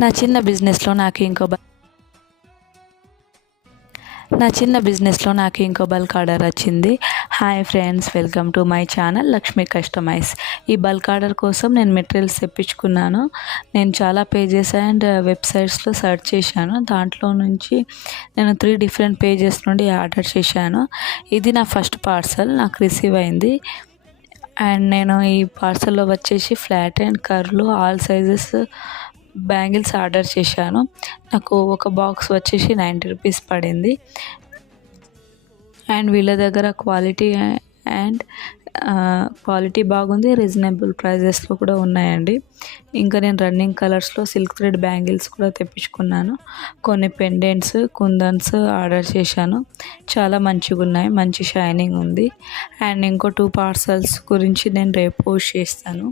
నా చిన్న బిజినెస్లో నాకు ఇంకో బల్క్ ఆర్డర్ వచ్చింది. Hi friends, welcome to my channel Lakshmi customize. ఈ బల్క్ ఆర్డర్ కోసం నేను మెటీరియల్స్ తెప్పించుకున్నాను. నేను చాలా పేజెస్ అండ్ వెబ్సైట్స్లో సెర్చ్ చేశాను. దాంట్లో నుంచి నేను 3 డిఫరెంట్ పేజెస్ నుండి ఆర్డర్ చేశాను. ఇది నా ఫస్ట్ పార్సల్ నాకు రిసీవ్ అయింది. అండ్ నేను ఈ పార్సల్లో వచ్చేసి ఫ్లాట్ అండ్ కర్వ్లు ఆల్ సైజెస్ బ్యాంగిల్స్ ఆర్డర్ చేశాను. నాకు ఒక బాక్స్ వచ్చేసి 90 రూపీస్ పడింది. అండ్ వీళ్ళ దగ్గర క్వాలిటీ బాగుంది, రీజనబుల్ ప్రైజెస్లో కూడా ఉన్నాయండి. ఇంకా నేను రన్నింగ్ కలర్స్లో సిల్క్ థ్రెడ్ బ్యాంగిల్స్ కూడా తెప్పించుకున్నాను. కొన్ని పెండెంట్స్, కుందన్స్ ఆర్డర్ చేశాను. చాలా మంచిగా ఉన్నాయి, మంచి షైనింగ్ ఉంది. అండ్ ఇంకో 2 పార్సల్స్ గురించి నేను రేపు పోస్ట్ చేస్తాను.